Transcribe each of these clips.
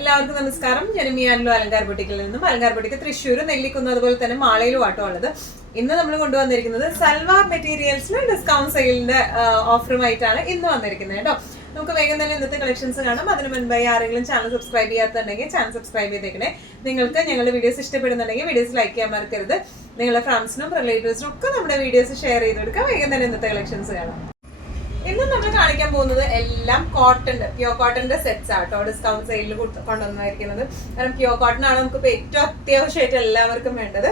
എല്ലാവർക്കും നമസ്കാരം. ജനമിയാനിലോ അലങ്കാർ ബൊട്ടിക്കിൽ നിന്നും. അലങ്കാർ ബൊട്ടിക്ക് തൃശ്ശൂർ, നെല്ലിക്കുന്ന്, അതുപോലെ തന്നെ മാളയിലും ആട്ടോ ഉള്ളത്. ഇന്ന് നമ്മൾ കൊണ്ടുവന്നിരിക്കുന്നത് സൽവാർ മെറ്റീരിയൽസിന് ഡിസ്കൗണ്ട് സെയിലിന്റെ ഓഫറുമായിട്ടാണ് ഇന്ന് വന്നിരിക്കുന്നത് കേട്ടോ. നമുക്ക് വേഗം തന്നെ ഇന്നത്തെ കളക്ഷൻസ് കാണാം. അതിന് മുൻപായി ആരെങ്കിലും ചാനൽ സബ്സ്ക്രൈബ് ചെയ്യാത്തുണ്ടെങ്കിൽ ചാനൽ സബ്സ്ക്രൈബ് ചെയ്തേക്കണേ. നിങ്ങൾക്ക് ഞങ്ങളുടെ വീഡിയോസ് ഇഷ്ടപ്പെടുന്നുണ്ടെങ്കിൽ വീഡിയോസ് ലൈക്ക് ചെയ്യാൻ മറക്കരുത്. നിങ്ങളുടെ ഫ്രണ്ട്സിനും റിലേറ്റീവ്സിനും ഒക്കെ നമ്മുടെ വീഡിയോസ് ഷെയർ ചെയ്ത് കൊടുക്കുക. വേഗം തന്നെ ഇന്നത്തെ കളക്ഷൻസ് കാണാം. ഇന്ന് നമ്മൾ കാണിക്കാൻ പോകുന്നത് എല്ലാം കോട്ടന്റെ പ്യൂർ കോട്ടന്റെ സെറ്റ്സ് ആട്ടോ. ഡിസ്കൗണ്ട് സെയിലിൽ കൊണ്ടുവന്നിരിക്കുന്നത്. കാരണം പ്യൂർ കോട്ടൺ ആണ് നമുക്ക് ഏറ്റവും അത്യാവശ്യമായിട്ട് എല്ലാവർക്കും വേണ്ടത്.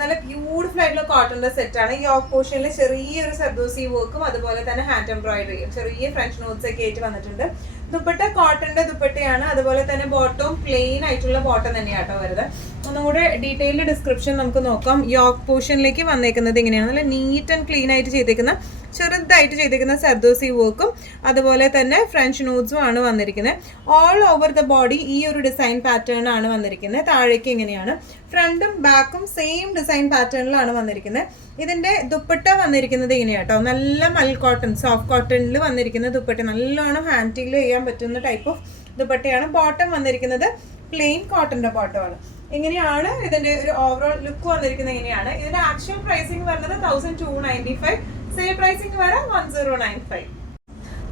നല്ല ബ്യൂട്ടിഫുൾ ആയിട്ടുള്ള കോട്ടന്റെ സെറ്റാണ്. ഈ ഓഫ് പോർഷനിൽ ചെറിയൊരു സർദോസി വർക്കും അതുപോലെ തന്നെ ഹാൻഡ് എംബ്രോയിഡറിയും ചെറിയ ഫ്രഞ്ച് നോട്ട്സ് ഒക്കെ ആയിട്ട് വന്നിട്ടുണ്ട്. ദുപ്പട്ട കോട്ടന്റെ ദുപ്പട്ടയാണ്. അതുപോലെ തന്നെ ബോട്ടവും പ്ലെയിൻ ആയിട്ടുള്ള ബോട്ടം തന്നെയാട്ടോ വരുന്നത്. ഒന്നുകൂടെ ഡീറ്റെയിൽഡ് ഡിസ്ക്രിപ്ഷൻ നമുക്ക് നോക്കാം. യോക്ക് പോർഷനിലേക്ക് വന്നേക്കുന്നത് ഇങ്ങനെയാണ്. നല്ല നീറ്റ് ആൻഡ് ക്ലീൻ ആയിട്ട് ചെയ്തേക്കുന്ന ചെറുതായിട്ട് ചെയ്തേക്കുന്ന സർദോസി വർക്കും അതുപോലെ തന്നെ ഫ്രഞ്ച് നോട്ട്സും ആണ് വന്നിരിക്കുന്നത്. ഓൾ ഓവർ ദ ബോഡി ഈ ഒരു ഡിസൈൻ പാറ്റേൺ ആണ് വന്നിരിക്കുന്നത്. താഴേക്ക് ഇങ്ങനെയാണ്. ഫ്രണ്ടും ബാക്കും സെയിം ഡിസൈൻ പാറ്റേണിലാണ് വന്നിരിക്കുന്നത്. ഇതിന്റെ ദുപ്പട്ട വന്നിരിക്കുന്നത് ഇങ്ങനെയാട്ടോ. നല്ല മൽ കോട്ടൺ, സോഫ്റ്റ് കോട്ടണിൽ വന്നിരിക്കുന്ന ദുപ്പട്ട, നല്ലോണം ഹാൻഡിൽ ചെയ്യാൻ പറ്റുന്ന ടൈപ്പ് ഓഫ് ദുപ്പട്ടയാണ്. ബോട്ടം വന്നിരിക്കുന്നത് പ്ലെയിൻ കോട്ടന്റെ ബോട്ടമാണ്. ഇങ്ങനെയാണ് ഇതിന്റെ ഒരു ഓവറോൾ ലുക്ക് വന്നിരിക്കുന്നത്. ഇങ്ങനെയാണ് ഇതിന്റെ ആക്ച്വൽ പ്രൈസിംഗ് വരുന്നത് 1295. സെയിൽ പ്രൈസിംഗ് വരെ 1095.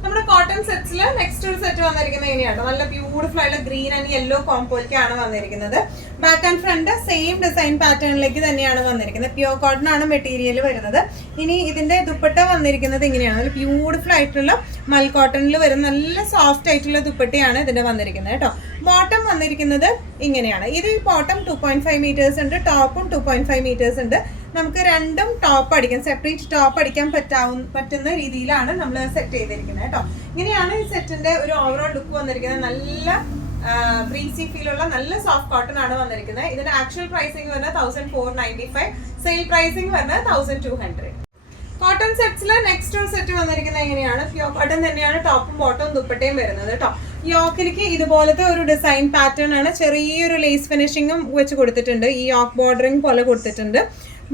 നമ്മുടെ കോട്ടൺ സെറ്റ്സിൽ നെക്സ്റ്റ് ഒരു സെറ്റ് വന്നിരിക്കുന്നത് ഇങ്ങനെയാണ്. നല്ല ബ്യൂട്ടിഫുൾ ആയിട്ടുള്ള ഗ്രീൻ ആൻഡ് യെല്ലോ കോമ്പോയിലേക്കാണ് വന്നിരിക്കുന്നത്. Back and front same design പാറ്റേണിലേക്ക് തന്നെയാണ് വന്നിരിക്കുന്നത്. പ്യൂർ കോട്ടൺ ആണ് മെറ്റീരിയൽ വരുന്നത്. ഇനി ഇതിന്റെ ദുപ്പട്ട വന്നിരിക്കുന്നത് ഇങ്ങനെയാണ്. നല്ല ബ്യൂട്ടിഫുൾ ആയിട്ടുള്ള മൽ കോട്ടണിൽ വരുന്ന നല്ല സോഫ്റ്റ് ആയിട്ടുള്ള ദുപ്പട്ടയാണ് ഇതിന്റെ വന്നിരിക്കുന്നത് കേട്ടോ. ബോട്ടം വന്നിരിക്കുന്നത് ഇങ്ങനെയാണ്. ഇത് ബോട്ടം 2.5 മീറ്റേഴ്സ് ഉണ്ട്, ടോപ്പും 2.5 മീറ്റേഴ്സ് ഉണ്ട്. നമുക്ക് രണ്ടും ടോപ്പ് അടിക്കാൻ, സെപ്പറേറ്റ് ടോപ്പ് അടിക്കാൻ പറ്റുന്ന രീതിയിലാണ് നമ്മൾ സെറ്റ് ചെയ്തിരിക്കുന്നത് കേട്ടോ. ഇങ്ങനെയാണ് ഈ സെറ്റിന്റെ ഒരു ഓവറോൾ ലുക്ക് വന്നിരിക്കുന്നത്. നല്ല ബ്രീസി ഫീലുള്ള നല്ല സോഫ്റ്റ് കോട്ടൺ ആണ് വന്നിരിക്കുന്നത്. ഇതിന്റെ ആക്ച്വൽ പ്രൈസിംഗ് വരുന്നത് 1495. സെയിൽ പ്രൈസിംഗ് വരുന്നത് 1200. കോട്ടൺ സെറ്റ്സിൽ നെക്സ്റ്റ് ഒരു സെറ്റ് വന്നിരിക്കുന്നത് എങ്ങനെയാണ്. പ്യൂർ കോട്ടൺ തന്നെയാണ് ടോപ്പും ബോട്ടവും ദുപ്പട്ടയും വരുന്നത് കേട്ടോ. യോക്കിലേക്ക് ഇതുപോലത്തെ ഒരു ഡിസൈൻ പാറ്റേൺ ആണ്. ചെറിയൊരു ലേസ് ഫിനിഷിങ്ങും വെച്ച് കൊടുത്തിട്ടുണ്ട്. ഈ യോക്ക് ബോർഡറിങ് പോലെ കൊടുത്തിട്ടുണ്ട്.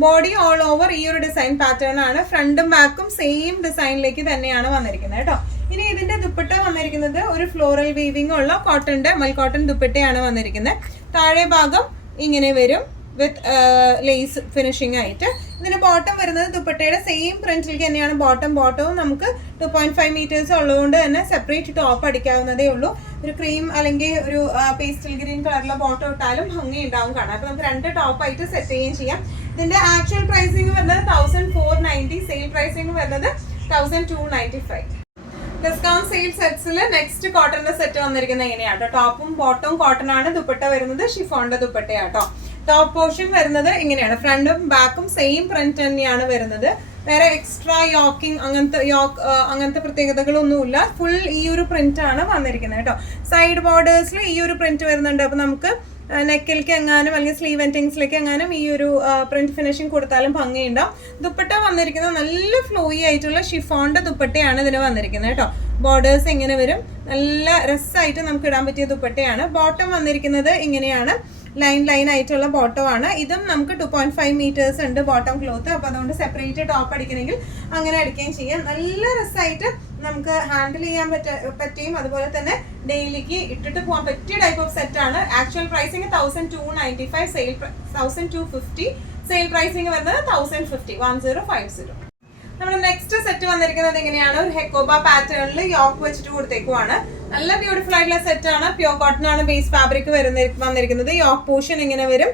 ബോഡി ഓൾ ഓവർ ഈ ഒരു ഡിസൈൻ പാറ്റേൺ ആണ്. ഫ്രണ്ടും ബാക്കും സെയിം ഡിസൈനിലേക്ക് തന്നെയാണ് വന്നിരിക്കുന്നത് കേട്ടോ. ഇനി ഇതിന്റെ ദുപ്പട്ട വന്നിരിക്കുന്നത് ഒരു ഫ്ലോറൽ വീവിംഗ് ഉള്ള കോട്ടന്റെ മൽ കോട്ടൺ ദുപ്പട്ടയാണ് വന്നിരിക്കുന്നത്. താഴെ ഭാഗം ഇങ്ങനെ വരും വിത്ത് ലേസ് ഫിനിഷിംഗ് ആയിട്ട്. ഇതിന് ബോട്ടം വരുന്നത് ദുപ്പട്ടയുടെ സെയിം പ്രിന്റിലേക്ക് തന്നെയാണ്. ബോട്ടവും നമുക്ക് 2.5 മീറ്റേഴ്സ് ഉള്ളതുകൊണ്ട് തന്നെ സെപ്പറേറ്റ് ടോപ്പ് അടിക്കാവുന്നതേ ഉള്ളൂ. ഒരു ക്രീം അല്ലെങ്കിൽ ഒരു പേസ്റ്റൽ ഗ്രീൻ കളറിലെ ബോട്ടം ഇട്ടാലും ഭംഗി ഉണ്ടാവും കാണാം. അപ്പൊ നമുക്ക് രണ്ട് ടോപ്പായിട്ട് സെറ്റ് ചെയ്യുകയും ചെയ്യാം. ഇതിന്റെ ആക്ച്വൽ പ്രൈസിംഗ് വരുന്നത് 1490. സെയിൽ പ്രൈസിംഗ് വരുന്നത് 1295. ഡിസ്കൗണ്ട് സെയിൽ സെറ്റ്സിൽ നെക്സ്റ്റ് കോട്ടന്റെ സെറ്റ് വന്നിരിക്കുന്നത് എങ്ങനെയാട്ടോ. ടോപ്പും ബോട്ടവും കോട്ടൺ ആണ്. ദുപ്പട്ട വരുന്നത് ഷിഫോണിന്റെ ദുപ്പട്ടയാട്ടോ. ടോപ്പ് പോർഷൻ വരുന്നത് ഇങ്ങനെയാണ്. ഫ്രണ്ടും ബാക്കും സെയിം പ്രിന്റ് തന്നെയാണ് വരുന്നത്. വേറെ എക്സ്ട്രാ യോക്കിംഗ് അങ്ങനത്തെ പ്രത്യേകതകളൊന്നുമില്ല. ഫുൾ ഈ ഒരു പ്രിന്റ് ആണ് വന്നിരിക്കുന്നത് കേട്ടോ. സൈഡ് ബോർഡേഴ്സിൽ ഈ ഒരു പ്രിന്റ് വരുന്നുണ്ട്. അപ്പൊ നമുക്ക് നെക്കിലേക്ക് എങ്ങാനും അല്ലെങ്കിൽ സ്ലീവ് എൻഡിങ്സിലേക്ക് എങ്ങാനും ഈ ഒരു പ്രിന്റ് ഫിനിഷിംഗ് കൊടുത്താലും ഭംഗിയുണ്ടാവും. ദുപ്പട്ട വന്നിരിക്കുന്നത് നല്ല ഫ്ലോയി ആയിട്ടുള്ള ഷിഫോണിന്റെ ദുപ്പട്ടയാണ് ഇതിന് വന്നിരിക്കുന്നത് കേട്ടോ. ബോർഡേഴ്സ് ഇങ്ങനെ വരും. നല്ല രസമായിട്ട് നമുക്ക് ഇടാൻ പറ്റിയ ദുപ്പട്ടയാണ്. ബോട്ടം വന്നിരിക്കുന്നത് ഇങ്ങനെയാണ്. ലൈൻ ആയിട്ടുള്ള ബോട്ടം ആണ്. ഇതും നമുക്ക് 2.5 മീറ്റേഴ്സ് ഉണ്ട് ബോട്ടം ക്ലോത്ത്. അപ്പൊ അതുകൊണ്ട് സെപ്പറേറ്റ് ടോപ്പ് അടിക്കണമെങ്കിൽ അങ്ങനെ അടിക്കുകയും ചെയ്യാം. നല്ല രസമായിട്ട് നമുക്ക് ഹാൻഡിൽ ചെയ്യാൻ പറ്റുകയും അതുപോലെ തന്നെ ഡെയിലിക്ക് ഇട്ടിട്ട് പോകാൻ പറ്റിയ ടൈപ്പ് ഓഫ് സെറ്റ് ആണ്. Actual pricing 1295. Sale 1250. Sale pricing വരുന്നത് 1050. നമ്മുടെ നെക്സ്റ്റ് സെറ്റ് വന്നിരിക്കുന്നത് എങ്ങനെയാണ്. ഒരു ഹെക്കോബ പാറ്റേണിൽ യോക്ക് വെച്ചിട്ട് കൊടുത്തേക്കുവാണ്. നല്ല ബ്യൂട്ടിഫുൾ ആയിട്ടുള്ള സെറ്റ് ആണ്. പ്യൂർ കോട്ടൺ ആണ് ബേസ് ഫാബ്രിക് വന്നിരിക്കുന്നത്. യോക്ക് പോർഷൻ ഇങ്ങനെ വരും.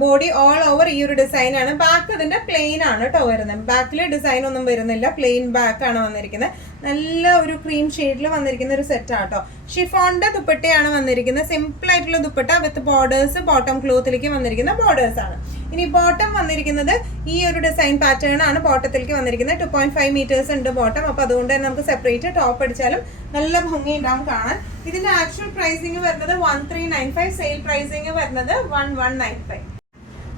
ബോഡി ഓൾ ഓവർ ഈ ഒരു ഡിസൈൻ ആണ്. ബാക്ക് ഇതിന്റെ പ്ലെയിൻ ആണ് കേട്ടോ വരുന്നത്. ബാക്കിൽ ഡിസൈൻ ഒന്നും വരുന്നില്ല. പ്ലെയിൻ ബാക്ക് ആണ് വന്നിരിക്കുന്നത്. നല്ല ഒരു ക്രീം ഷെയ്ഡിൽ വന്നിരിക്കുന്ന ഒരു സെറ്റ് ആട്ടോ. ഷിഫോണിന്റെ ദുപ്പട്ടയാണ് വന്നിരിക്കുന്നത്. സിമ്പിൾ ആയിട്ടുള്ള ദുപ്പട്ട വിത്ത് ബോർഡേഴ്സ്. ബോട്ടം ക്ലോത്തിലേക്ക് വന്നിരിക്കുന്ന ബോർഡേഴ്സ് ആണ്. ഇനി ബോട്ടം വന്നിരിക്കുന്നത് ഈ ഒരു ഡിസൈൻ പാറ്റേൺ ആണ് ബോട്ടത്തിലേക്ക് വന്നിരിക്കുന്നത്. 2.5 മീറ്റേഴ്സ് ഉണ്ട് ബോട്ടം. അപ്പൊ അതുകൊണ്ട് തന്നെ നമുക്ക് സെപ്പറേറ്റ് ടോപ്പ് അടിച്ചാലും നല്ല ഭംഗി ഉണ്ടാവും കാണാൻ. ഇതിന്റെ ആക്ച്വൽ പ്രൈസിംഗ് വരുന്നത് 1395. സെയിൽ പ്രൈസിംഗ് വരുന്നത് 1195.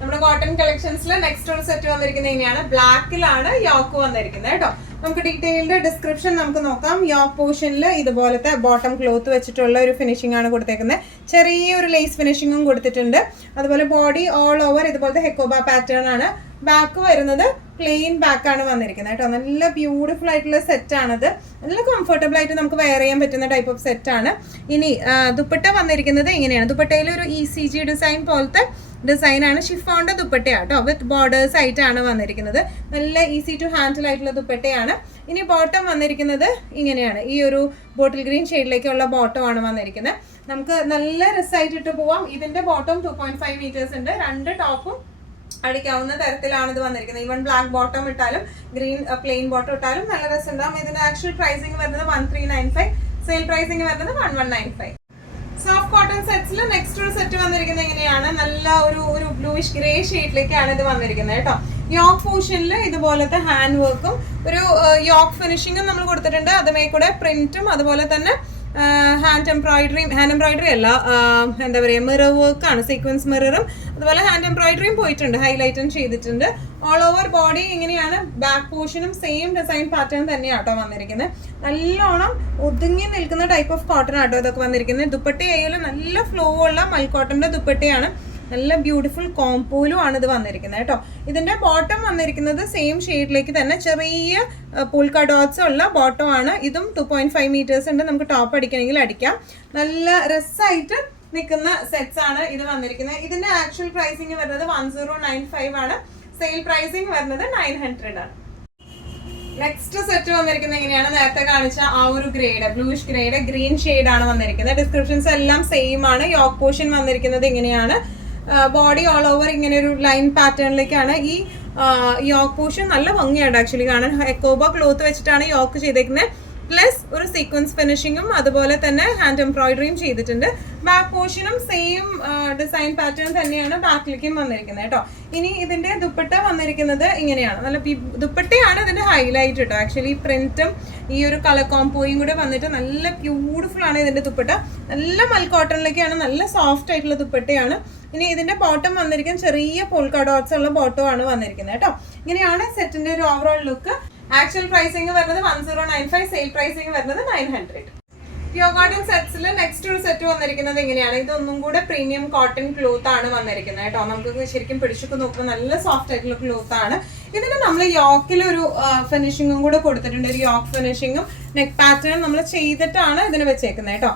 നമ്മുടെ കോട്ടൺ കളക്ഷൻസിൽ നെക്സ്റ്റ് ഒരു സെറ്റ് വന്നിരിക്കുന്നത് ഇങ്ങനെയാണ്. ബ്ലാക്കിലാണ് യോക്ക് വന്നിരിക്കുന്നത് കേട്ടോ. നമുക്ക് ഡീറ്റെയിൽഡ് ഡിസ്ക്രിപ്ഷൻ നമുക്ക് നോക്കാം. യോക്ക് പോർഷനിൽ ഇതുപോലത്തെ ബോട്ടം ക്ലോത്ത് വെച്ചിട്ടുള്ള ഒരു ഫിനിഷിംഗ് ആണ് കൊടുത്തേക്കുന്നത്. ചെറിയൊരു ലേസ് ഫിനിഷിങ്ങും കൊടുത്തിട്ടുണ്ട്. അതുപോലെ ബോഡി ഓൾ ഓവർ ഇതുപോലത്തെ ഹെക്കോബ പാറ്റേൺ ആണ്. ബാക്ക് വരുന്നത് പ്ലെയിൻ ബാക്ക് ആണ് വന്നിരിക്കുന്നത് കേട്ടോ. നല്ല ബ്യൂട്ടിഫുൾ ആയിട്ടുള്ള സെറ്റ് ആണത്. നല്ല കംഫർട്ടബിൾ ആയിട്ട് നമുക്ക് വെയർ ചെയ്യാൻ പറ്റുന്ന ടൈപ്പ് ഓഫ് സെറ്റ് ആണ്. ഇനി ദുപ്പട്ട വന്നിരിക്കുന്നത് ഇങ്ങനെയാണ്. ദുപ്പട്ടയിൽ ഒരു ECG ഡിസൈൻ പോലത്തെ ഡിസൈനാണ്. ഷിഫോണിന്റെ ദുപ്പട്ടയാട്ടോ, വിത്ത് ബോർഡേഴ്സ് ആയിട്ടാണ് വന്നിരിക്കുന്നത്. നല്ല ഈസി ടു ഹാൻഡിൽ ആയിട്ടുള്ള ദുപ്പട്ടയാണ്. ഇനി ബോട്ടം വന്നിരിക്കുന്നത് ഇങ്ങനെയാണ്. ഈ ഒരു ബോട്ടിൽ ഗ്രീൻ ഷെയ്ഡിലേക്കുള്ള ബോട്ടം ആണ് വന്നിരിക്കുന്നത്. നമുക്ക് നല്ല രസമായിട്ട് ഇട്ട് പോവാം. ഇതിന്റെ ബോട്ടം 2.5 മീറ്റേഴ്സ് ഉണ്ട്. 2 ടോപ്പും അടിക്കാവുന്ന തരത്തിലാണ് ഇത് വന്നിരിക്കുന്നത്. ഈവൻ ബ്ലാക്ക് ബോട്ടം ഇട്ടാലും ഗ്രീൻ പ്ലെയിൻ ബോട്ടം ഇട്ടാലും നല്ല രസം ഉണ്ടാവും. ഇതിന്റെ ആക്ച്വൽ പ്രൈസിങ് വരുന്നത് 1395, സെയിൽ പ്രൈസിങ് വരുന്നത് 1195. സോഫ്റ്റ് കോട്ടൺ സെറ്റ്സിൽ നെക്സ്റ്റ് ഒരു സെറ്റ് വന്നിരിക്കുന്നത് എങ്ങനെയാണ്? നല്ല ഒരു ബ്ലൂയിഷ് ഗ്രേ ഷെയ്ഡിലേക്കാണ് ഇത് വന്നിരിക്കുന്നത് കേട്ടോ. യോക്ക് പോർഷനിൽ ഇതുപോലത്തെ ഹാൻഡ് വർക്കും ഒരു യോക്ക് ഫിനിഷിങ്ങും നമ്മൾ കൊടുത്തിട്ടുണ്ട്. അതുമേ കൂടെ പ്രിന്റും അതുപോലെ തന്നെ ഹാൻഡ് എംബ്രോയിഡറി അല്ല, എന്താ പറയുക, മിറർ വർക്കാണ്. സീക്വൻസ് മിററും അതുപോലെ ഹാൻഡ് എംബ്രോയിഡറിയും പോയിട്ടുണ്ട്, ഹൈലൈറ്റും ചെയ്തിട്ടുണ്ട്. ഓൾ ഓവർ ബോഡി ഇങ്ങനെയാണ്. ബാക്ക് പോർഷനും സെയിം ഡിസൈൻ പാറ്റേൺ തന്നെയാട്ടോ വന്നിരിക്കുന്നത്. നല്ലോണം ഒതുങ്ങി നിൽക്കുന്ന ടൈപ്പ് ഓഫ് കോട്ടൺ ആട്ടോ ഇതൊക്കെ വന്നിരിക്കുന്നത്. ദുപ്പട്ടയായാലും നല്ല ഫ്ലോ ഉള്ള മൽക്കോട്ടന്റെ ദുപ്പട്ടയാണ്. നല്ല ബ്യൂട്ടിഫുൾ കോംപോയിലും ആണ് ഇത് വന്നിരിക്കുന്നത് കേട്ടോ. ഇതിന്റെ ബോട്ടം വന്നിരിക്കുന്നത് സെയിം ഷെയ്ഡിലേക്ക് തന്നെ ചെറിയ പോൾക്ക ഡോട്ട്സ് ഉള്ള ബോട്ടം ആണ്. ഇതും 2.5 മീറ്റേഴ്സ് ഉണ്ട്. നമുക്ക് ടോപ്പ് അടിക്കണമെങ്കിൽ അടിക്കാം. നല്ല രസമായിട്ട് നിൽക്കുന്ന സെറ്റ്സ് ആണ് ഇത് വന്നിരിക്കുന്നത്. ഇതിന്റെ ആക്ച്വൽ പ്രൈസിങ് വരുന്നത് 1095 ആണ്. സെയിൽ പ്രൈസിങ് വരുന്നത് 900 ആണ്. നെക്സ്റ്റ് സെറ്റ് വന്നിരിക്കുന്നത് എങ്ങനെയാണ്? നേരത്തെ കാണിച്ച ആ ഒരു grade, bluish grade green shade ആണ് വന്നിരിക്കുന്നത്. ഡിസ്ക്രിപ്ഷൻസ് എല്ലാം സെയിം ആണ്. യോക്ക് പോർഷൻ വന്നിരിക്കുന്നത് ഇങ്ങനെയാണ്. ബോഡി ഓൾ ഓവർ ഇങ്ങനെ ഒരു ലൈൻ പാറ്റേണിലേക്കാണ്. ഈ യോക്ക് പോർഷൻ നല്ല ഭംഗിയാണ് ആക്ച്വലി കാണാൻ. എക്കോബ ക്ലോത്ത് വെച്ചിട്ടാണ് യോക്ക് ചെയ്തേക്കുന്നത്. പ്ലസ് ഒരു സീക്വൻസ് ഫിനിഷിങ്ങും അതുപോലെ തന്നെ ഹാൻഡ് എംബ്രോയിഡറിയും ചെയ്തിട്ടുണ്ട്. ബാക്ക് പോർഷനും സെയിം ഡിസൈൻ പാറ്റേൺ തന്നെയാണ് ബാക്കിലേക്കും വന്നിരിക്കുന്നത് കേട്ടോ. ഇനി ഇതിന്റെ ദുപ്പട്ട വന്നിരിക്കുന്നത് ഇങ്ങനെയാണ്. നല്ല ദുപ്പട്ടയാണ് ഇതിന്റെ ഹൈലൈറ്റ് കേട്ടോ. ആക്ച്വലി പ്രിന്റും ഈ ഒരു കളർ കോംപോയും കൂടെ വന്നിട്ട് നല്ല ബ്യൂട്ടിഫുൾ ആണ് ഇതിന്റെ ദുപ്പട്ട. നല്ല മൽക്കോട്ടണിലേക്കാണ്. നല്ല സോഫ്റ്റ് ആയിട്ടുള്ള ദുപ്പട്ടയാണ്. ഇനി ഇതിന്റെ ബോട്ടം വന്നിരിക്കുന്നത് ചെറിയ പോൾക്ക ഡോട്ട്സ് ഉള്ള ബോട്ടം ആണ് വന്നിരിക്കുന്നത് കേട്ടോ. ഇങ്ങനെയാണ് സെറ്റിന്റെ ഒരു ഓവറോൾ ലുക്ക്. ആക്ച്വൽ പ്രൈസിങ് വരുന്നത് 1095, സെയിൽ പ്രൈസിങ് വരുന്നത് 900. പ്യൂർ കോട്ടൺ സെറ്റ്സിൽ നെക്സ്റ്റ് ഒരു സെറ്റ് വന്നിരിക്കുന്നത് ഇങ്ങനെയാണ്. ഇതൊന്നും കൂടെ പ്രീമിയം കോട്ടൺ ക്ലോത്ത് ആണ് വന്നിരിക്കുന്നത് കേട്ടോ. നമുക്ക് ശരിക്കും പിടിച്ചൊക്കെ നോക്കുമ്പോൾ നല്ല സോഫ്റ്റ് ആയിട്ടുള്ള ക്ലോത്ത് ആണ്. ഇതിന് നമ്മൾ യോക്കിൽ ഒരു ഫിനിഷിങ്ങും കൂടെ കൊടുത്തിട്ടുണ്ട്. ഒരു യോക്ക് ഫിനിഷിങ്ങും നെക്ക് പാറ്റേൺ നമ്മൾ ചെയ്തിട്ടാണ് ഇതിന് വെച്ചേക്കുന്നത് കേട്ടോ.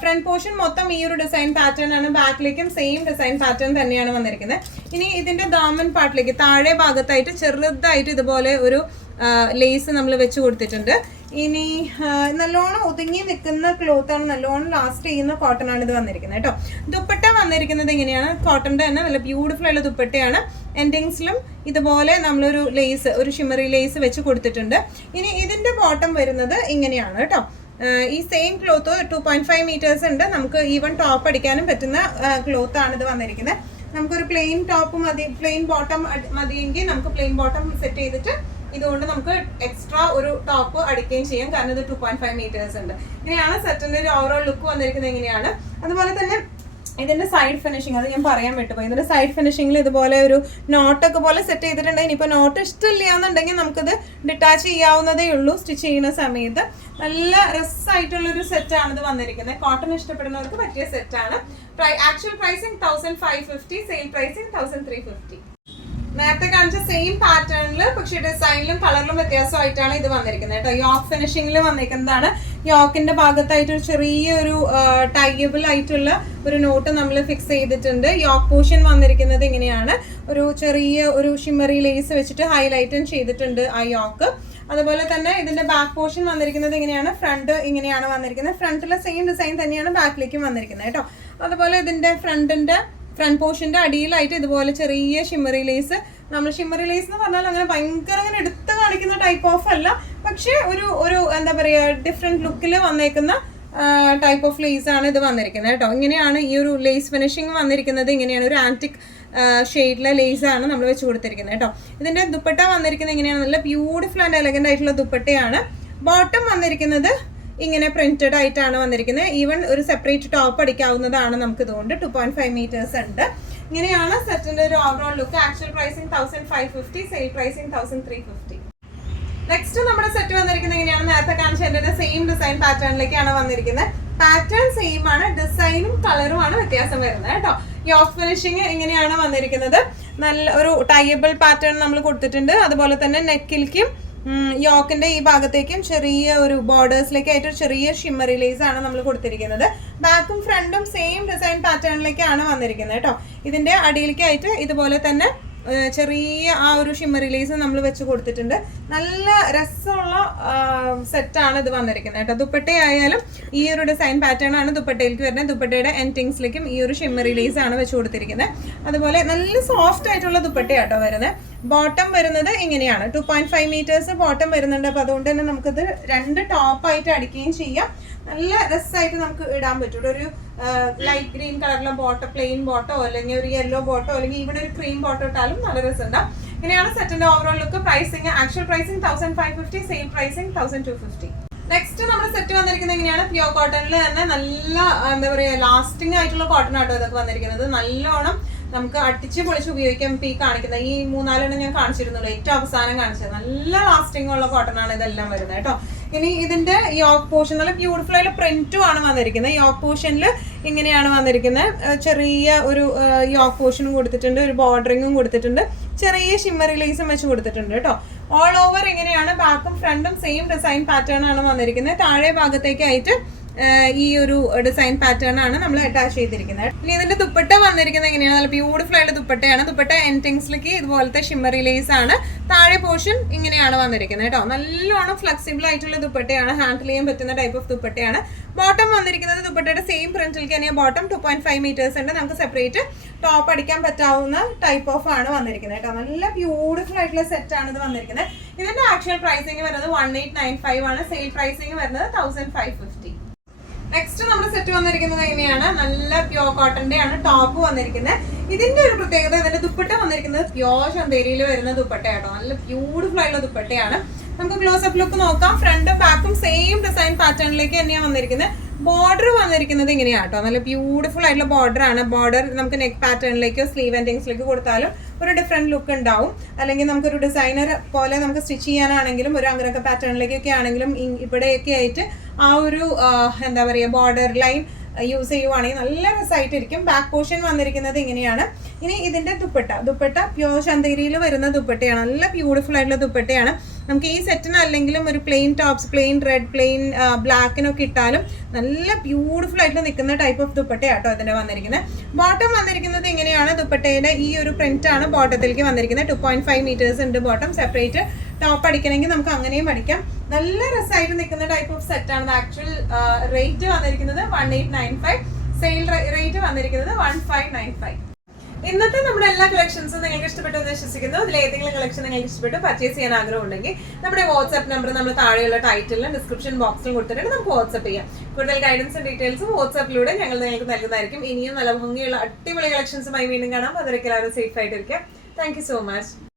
ഫ്രണ്ട് പോർഷൻ മൊത്തം ഈ ഒരു ഡിസൈൻ പാറ്റേൺ ആണ്. ബാക്കിലേക്കും സെയിം ഡിസൈൻ പാറ്റേൺ തന്നെയാണ് വന്നിരിക്കുന്നത്. ഇനി ഇതിന്റെ ദാമൻ പാർട്ടിലേക്ക് താഴെ ഭാഗത്തായിട്ട് ചെറുതായിട്ട് ഇതുപോലെ ഒരു ലേസ് നമ്മൾ വെച്ച് കൊടുത്തിട്ടുണ്ട്. ഇനി നല്ലോണം ഒതുങ്ങി നിൽക്കുന്ന ക്ലോത്ത് ആണ്. നല്ലോണം ലാസ്റ്റ് ചെയ്യുന്ന കോട്ടൺ ആണ് ഇത് വന്നിരിക്കുന്നത് കേട്ടോ. ദുപ്പട്ട വന്നിരിക്കുന്നത് ഇങ്ങനെയാണ്. കോട്ടന്റെ തന്നെ നല്ല ബ്യൂട്ടിഫുൾ ആയിട്ടുള്ള ദുപ്പട്ടയാണ്. എൻഡിങ്സിലും ഇതുപോലെ നമ്മളൊരു ലേസ്, ഒരു ഷിമറി ലേസ് വെച്ച് കൊടുത്തിട്ടുണ്ട്. ഇനി ഇതിന്റെ ബോട്ടം വരുന്നത് ഇങ്ങനെയാണ് കേട്ടോ. ഈ സെയിം ക്ലോത്ത് 2.5 മീറ്റേഴ്സ് ഉണ്ട്. നമുക്ക് ഈവൻ ടോപ്പ് അടിക്കാനും പറ്റുന്ന ക്ലോത്ത് ആണ് ഇത് വന്നിരിക്കുന്നത്. നമുക്കൊരു പ്ലെയിൻ ടോപ്പ് മതി, പ്ലെയിൻ ബോട്ടം മതിയെങ്കിൽ നമുക്ക് പ്ലെയിൻ ബോട്ടം സെറ്റ് ചെയ്തിട്ട് ഇതുകൊണ്ട് നമുക്ക് എക്സ്ട്രാ ഒരു ടോപ്പ് അടിക്കുകയും ചെയ്യാം. കാരണം ഇത് 2.5 മീറ്റേഴ്സ് ഉണ്ട്. ഇങ്ങനെയാണ് സെറ്റിന്റെ ഒരു ഓവറോൾ ലുക്ക് വന്നിരിക്കുന്നത് എങ്ങനെയാണ്. അതുപോലെ തന്നെ ഇതിന്റെ സൈഡ് ഫിനിഷിങ്, അത് ഞാൻ പറയാൻ വിട്ടുപോയി. ഇതിന്റെ സൈഡ് ഫിനിഷിങ്ങിൽ ഇതുപോലെ ഒരു നോട്ടൊക്കെ പോലെ സെറ്റ് ചെയ്തിട്ടുണ്ട്. ഇനിയിപ്പോൾ നോട്ട് ഇഷ്ടമില്ല എന്നുണ്ടെങ്കിൽ നമുക്കിത് ഡിറ്റാച്ച് ചെയ്യാവുന്നതേ ഉള്ളൂ സ്റ്റിച്ച് ചെയ്യുന്ന സമയത്ത്. നല്ല രസമായിട്ടുള്ളൊരു സെറ്റാണ് ഇത് വന്നിരിക്കുന്നത്. കോട്ടൺ ഇഷ്ടപ്പെടുന്നവർക്ക് പറ്റിയ സെറ്റാണ്. Actual pricing 1550, sale pricing 1350. നേരത്തെ കാണിച്ച സെയിം പാറ്റേണിൽ പക്ഷെ ഡിസൈനിലും കളറിലും വ്യത്യാസമായിട്ടാണ് ഇത് വന്നിരിക്കുന്നത് കേട്ടോ. യോക്ക് ഫിനിഷിംഗിൽ വന്നിരിക്കുന്നതാണ്. യോക്കിന്റെ ഭാഗത്തായിട്ട് ഒരു ചെറിയൊരു ടൈബിൾ ആയിട്ടുള്ള ഒരു നോട്ട് നമ്മൾ ഫിക്സ് ചെയ്തിട്ടുണ്ട്. യോക്ക് പോർഷൻ വന്നിരിക്കുന്നത് ഇങ്ങനെയാണ്. ഒരു ചെറിയ ഒരു ഷിമറി ലേസ് വെച്ചിട്ട് ഹൈലൈറ്റും ചെയ്തിട്ടുണ്ട് ആ യോക്ക്. അതുപോലെ തന്നെ ഇതിന്റെ ബാക്ക് പോർഷൻ വന്നിരിക്കുന്നത് ഇങ്ങനെയാണ്. ഫ്രണ്ട് ഇങ്ങനെയാണ് വന്നിരിക്കുന്നത്. ഫ്രണ്ടിലെ സെയിം ഡിസൈൻ തന്നെയാണ് ബാക്കിലേക്കും വന്നിരിക്കുന്നത് കേട്ടോ. അതുപോലെ ഇതിന്റെ ഫ്രണ്ട് പോർഷന്റെ അടിയിലായിട്ട് ഇതുപോലെ ചെറിയ ഷിമറി ലേസ്. നമ്മൾ ഷിമറി ലേസ് എന്ന് പറഞ്ഞാൽ അങ്ങനെ ഭയങ്കര അങ്ങനെ എടുത്ത് കാണിക്കുന്ന ടൈപ്പ് ഓഫ് അല്ല, പക്ഷെ ഒരു എന്താ പറയുക ഡിഫറെന്റ് ലുക്കിൽ വന്നേക്കുന്ന ടൈപ്പ് ഓഫ് ലേസ് ആണ് ഇത് വന്നിരിക്കുന്നത് കേട്ടോ. ഇങ്ങനെയാണ് ഈ ഒരു ലേസ് ഫിനിഷിങ് വന്നിരിക്കുന്നത്. ഇങ്ങനെയാണ് ഒരു ആന്റിക് ഷെയ്ഡിലെ ലേസ് ആണ് നമ്മൾ വെച്ച് കൊടുത്തിരിക്കുന്നത് കേട്ടോ. ഇതിന്റെ ദുപ്പട്ട വന്നിരിക്കുന്നത് ഇങ്ങനെയാണ്. നല്ല ബ്യൂട്ടിഫുൾ ആൻഡ് എലഗന്റ് ആയിട്ടുള്ള ദുപ്പട്ടയാണ്. ബോട്ടം വന്നിരിക്കുന്നത് ഇങ്ങനെ പ്രിന്റഡ് ആയിട്ടാണ് വന്നിരിക്കുന്നത്. ഈവൻ ഒരു സെപ്പറേറ്റ് ടോപ്പ് അടിക്കാവുന്നതാണ് നമുക്ക്. ഇതുകൊണ്ട് 2.5 മീറ്റേഴ്സ് ഉണ്ട്. ഇങ്ങനെയാണ് സെറ്റിന്റെ ഒരു overall look. Actual pricing 1550, sale pricing 1350. Next നമ്മുടെ സെറ്റ് വന്നിരിക്കുന്നത് എങ്ങനെയാണ്, നേരത്തെ കാണിച്ചതിന്റെ സെയിം ഡിസൈൻ പാറ്റേണിലേക്കാണ് വന്നിരിക്കുന്നത്. പാറ്റേൺ സെയിം ആണ്, ഡിസൈനും കളറുമാണ് വ്യത്യാസം വരുന്നത് കേട്ടോ. യോക്ക് ഫിനിഷിങ് ഇങ്ങനെയാണ് വന്നിരിക്കുന്നത്. നല്ല ഒരു ടൈബിൾ പാറ്റേൺ നമ്മൾ കൊടുത്തിട്ടുണ്ട്. അതുപോലെ തന്നെ നെക്കിലേക്കും യോക്കിന്റെ ഈ ഭാഗത്തേക്കും ചെറിയ ഒരു ബോർഡേഴ്സിലേക്കായിട്ട് ഒരു ചെറിയ ഷിമ്മറി ലേസ് ആണ് നമ്മൾ കൊടുത്തിരിക്കുന്നത്. ബാക്കും ഫ്രണ്ടും സെയിം ഡിസൈൻ പാറ്റേണിലേക്കാണ് വന്നിരിക്കുന്നത് കേട്ടോ. ഇതിന്റെ അടിയിലേക്കായിട്ട് ഇതുപോലെ തന്നെ ചെറിയ ആ ഒരു ഷിമ്മറി ലേസ് നമ്മൾ വെച്ച് കൊടുത്തിട്ടുണ്ട്. നല്ല രസമുള്ള സെറ്റാണ് ഇത് വന്നിരിക്കുന്നത് കേട്ടോ. ദുപ്പട്ടയായാലും ഈ ഒരു ഡിസൈൻ പാറ്റേൺ ആണ് ദുപ്പട്ടയിലേക്ക് വരുന്നത്. ദുപ്പട്ടയുടെ എൻഡിങ്സിലേക്കും ഈ ഒരു ഷിമ്മറി ലേസ് ആണ് വെച്ച് കൊടുത്തിരിക്കുന്നത്. അതുപോലെ നല്ല സോഫ്റ്റ് ആയിട്ടുള്ള ദുപ്പട്ടയാട്ടോ വരുന്നത്. ബോട്ടം വരുന്നത് ഇങ്ങനെയാണ്, 2.5 മീറ്റേഴ്സ് ബോട്ടം വരുന്നുണ്ട്. അപ്പോൾ അതുകൊണ്ട് തന്നെ നമുക്കത് 2 ടോപ്പായിട്ട് അടിക്കുകയും ചെയ്യാം. നല്ല രസമായിട്ട് നമുക്ക് ഇടാൻ പറ്റും. ഒരു ലൈറ്റ് ഗ്രീൻ കളറിലെ ബോട്ടോ, പ്ലെയിൻ ബോട്ടോ, അല്ലെങ്കിൽ ഒരു യെല്ലോ ബോട്ടോ, അല്ലെങ്കിൽ ഇവിടെ ഒരു ക്രീം ബോട്ടോ ഇട്ടാലും നല്ല രസമുണ്ടാവും. ഇങ്ങനെയാണ് സെറ്റിന്റെ overall look. Pricing actual pricing 1550, sale pricing 1250. Next നമ്മുടെ സെറ്റ് വന്നിരിക്കുന്നത് എങ്ങനെയാണ്, പ്യോർ കോട്ടണിൽ തന്നെ നല്ല എന്താ പറയുക ലാസ്റ്റിംഗ് ആയിട്ടുള്ള കോട്ടൺ ആട്ടോ ഇതൊക്കെ വന്നിരിക്കുന്നത്. നല്ലോണം നമുക്ക് അടിച്ച് പൊളിച്ച് ഉപയോഗിക്കാം. ഈ കാണിക്കുന്ന ഈ 3-4 ഞാൻ കാണിച്ചിരുന്നുള്ളൂ, ഏറ്റവും അവസാനം കാണിച്ചത്. നല്ല ലാസ്റ്റിംഗ് ഉള്ള കോട്ടൺ ആണ് ഇതെല്ലാം വരുന്നത് കേട്ടോ. ഇനി ഇതിന്റെ യോക്ക് പോർഷൻ നല്ല ബ്യൂട്ടിഫുൾ ആയിട്ട് പ്രിന്റും ആണ് വന്നിരിക്കുന്നത്. യോക്ക് പോർഷനിൽ ഇങ്ങനെയാണ് വന്നിരിക്കുന്നത്. ചെറിയ ഒരു യോക്ക് പോർഷനും കൊടുത്തിട്ടുണ്ട്, ഒരു ബോർഡറിങ്ങും കൊടുത്തിട്ടുണ്ട്, ചെറിയ ഷിമ്മറി ലേസും വെച്ച് കൊടുത്തിട്ടുണ്ട് കേട്ടോ. ഓൾ ഓവർ ഇങ്ങനെയാണ്. ബാക്കും ഫ്രണ്ടും സെയിം ഡിസൈൻ പാറ്റേൺ ആണ് വന്നിരിക്കുന്നത്. താഴെ ഭാഗത്തേക്കായിട്ട് ഈ ഒരു ഡിസൈൻ പാറ്റേൺ ആണ് നമ്മൾ അറ്റാച്ച് ചെയ്തിരിക്കുന്നത്. ഇനി ഇതിന്റെ ദുപ്പട്ട വന്നിരിക്കുന്നത് എങ്ങനെയാണ്, നല്ല ബ്യൂട്ടിഫുൾ ആയിട്ട് ദുപ്പട്ടയാണ്. ദുപ്പട്ട എൻഡിങ്സിലേക്ക് ഇതുപോലത്തെ ഷിമ്മറി ലേസ് ആണ്. താഴെ പോർഷൻ ഇങ്ങനെയാണ് വന്നിരിക്കുന്നത് കേട്ടോ. നല്ലോണം ഫ്ലെക്സിബിൾ ആയിട്ടുള്ള ദുപ്പട്ടയാണ്, ഹാൻഡിൽ ചെയ്യാൻ പറ്റുന്ന ടൈപ്പ് ഓഫ് ദുപ്പട്ടയാണ്. ബോട്ടം വന്നിരിക്കുന്നത് ദുപ്പട്ടയുടെ സെയിം പ്രിന്റിലേക്ക് തന്നെ ബോട്ടം 2.5 മീറ്റേഴ്സ് ഉണ്ട്. നമുക്ക് സെപ്പറേറ്റ് ടോപ്പ് അടിക്കാൻ പറ്റാവുന്ന ടൈപ്പ് ഓഫ് ആണ് വന്നിരിക്കുന്നത് കേട്ടോ. നല്ല ബ്യൂട്ടിഫുൾ ആയിട്ടുള്ള സെറ്റ് ആണ് ഇത് വന്നിരിക്കുന്നത്. ഇതിന്റെ ആക്ച്വൽ പ്രൈസിംഗ് വരുന്നത് 1895 ആണ്. സെയിൽ പ്രൈസിംഗ് വരുന്നത് 1550. നെക്സ്റ്റ് നമ്മുടെ സെറ്റ് വന്നിരിക്കുന്നത് എങ്ങനെയാണ്, നല്ല പ്യോർ കോട്ടന്റെ ആണ് ടോപ്പ് വന്നിരിക്കുന്നത്. ഇതിന്റെ ഒരു പ്രത്യേകത, ഇതിന്റെ ദുപ്പട്ട വന്നിരിക്കുന്നത് പ്യോർ ചന്തേരിയിൽ വരുന്ന ദുപ്പട്ടയാട്ടോ. നല്ല ബ്യൂട്ടിഫുൾ ആയിട്ടുള്ള ദുപ്പട്ടയാണ്. നമുക്ക് ക്ലോസ് അപ്പ് ലുക്ക് നോക്കാം. ഫ്രണ്ടും ബാക്കും സെയിം ഡിസൈൻ പാറ്റേണിലേക്ക് തന്നെയാണ് വന്നിരിക്കുന്നത്. ബോർഡർ വന്നിരിക്കുന്നത് ഇങ്ങനെയാട്ടോ. നല്ല ബ്യൂട്ടിഫുൾ ആയിട്ടുള്ള ബോർഡർ ആണ്. ബോർഡർ നമുക്ക് നെക്ക് പാറ്റേണിലേക്കോ സ്ലീവ് എൻഡിങ്സിലേക്കോ കൊടുത്താലും ഒരു ഡിഫറെന്റ് ലുക്ക് ഉണ്ടാവും. അല്ലെങ്കിൽ നമുക്കൊരു ഡിസൈനർ പോലെ നമുക്ക് സ്റ്റിച്ച് ചെയ്യാനാണെങ്കിലും ഒരു അംഗരക്ക പാറ്റേണിലേക്കൊക്കെ ആണെങ്കിലും ഇവിടെയൊക്കെ ആയിട്ട് ആ ഒരു എന്താ പറയുക ബോർഡർ ലൈൻ യൂസ് ചെയ്യുവാണെങ്കിൽ നല്ല രസമായിട്ടിരിക്കും. ബാക്ക് പോർഷൻ വന്നിരിക്കുന്നത് ഇങ്ങനെയാണ്. ഇനി ഇതിന്റെ ദുപ്പട്ട പ്യോർ ചന്തേരിയിൽ വരുന്ന ദുപ്പട്ടയാണ്. നല്ല ബ്യൂട്ടിഫുൾ ആയിട്ടുള്ള ദുപ്പട്ടയാണ്. നമുക്ക് ഈ സെറ്റിന് അല്ലെങ്കിലും ഒരു plain tops, plain red, plain ബ്ലാക്കിനൊക്കെ ഇട്ടാലും നല്ല ബ്യൂട്ടിഫുൾ ആയിട്ട് നിൽക്കുന്ന ടൈപ്പ് ഓഫ് ദുപ്പട്ടയാട്ടോ ഇതിന്റെ വന്നിരിക്കുന്നത്. ബോട്ടം വന്നിരിക്കുന്നത് ഇങ്ങനെയാണ്. ദുപ്പട്ടയുടെ ഈ ഒരു പ്രിന്റ് ആണ് ബോട്ടത്തിലേക്ക് വന്നിരിക്കുന്നത്. 2.5 മീറ്റേഴ്സ് ഉണ്ട് ബോട്ടം. സെപ്പറേറ്റ് ടോപ്പ് അടിക്കണമെങ്കിൽ നമുക്ക് അങ്ങനെയും അടിക്കാം. നല്ല രസമായിട്ട് നിൽക്കുന്ന ടൈപ്പ് ഓഫ് സെറ്റ് ആണ്. ആക്ച്വൽ റേറ്റ് വന്നിരിക്കുന്നത് 1895, സെയിൽ റേറ്റ് വന്നിരിക്കുന്നത് 1595. ഇന്നത്തെ നമ്മുടെ എല്ലാ കളക്ഷൻസും നിങ്ങൾക്ക് ഇഷ്ടപ്പെട്ടു എന്ന് വിശ്വസിക്കുന്നു. അതിൽ ഏതെങ്കിലും കളക്ഷൻ നിങ്ങൾക്ക് ഇഷ്ടപ്പെട്ടു പർച്ചേസ് ചെയ്യാൻ ആഗ്രഹം ഉണ്ടെങ്കിൽ നമ്മുടെ വാട്സ്ആപ്പ് നമ്പർ നമ്മൾ താഴെയുള്ള ടൈറ്റിലും ഡിസ്ക്രിപ്ഷൻ ബോക്സിലും കൊടുത്തിട്ട് നമുക്ക് വാട്സ്ആപ്പ് ചെയ്യാം. കൂടുതൽ ഗൈഡൻസും ഡീറ്റെയിൽസും വാട്സ്ആപ്പിലൂടെ ഞങ്ങൾ നിങ്ങൾക്ക് നൽകുന്നതായിരിക്കും. ഇനിയും നല്ല ഭംഗിയുള്ള അടിപൊളി കളക്ഷൻസുമായി വീണ്ടും കാണാം. അതിലേക്ക് എല്ലാവരും സേഫ് ആയിട്ടിരിക്കാം. Thank you so much.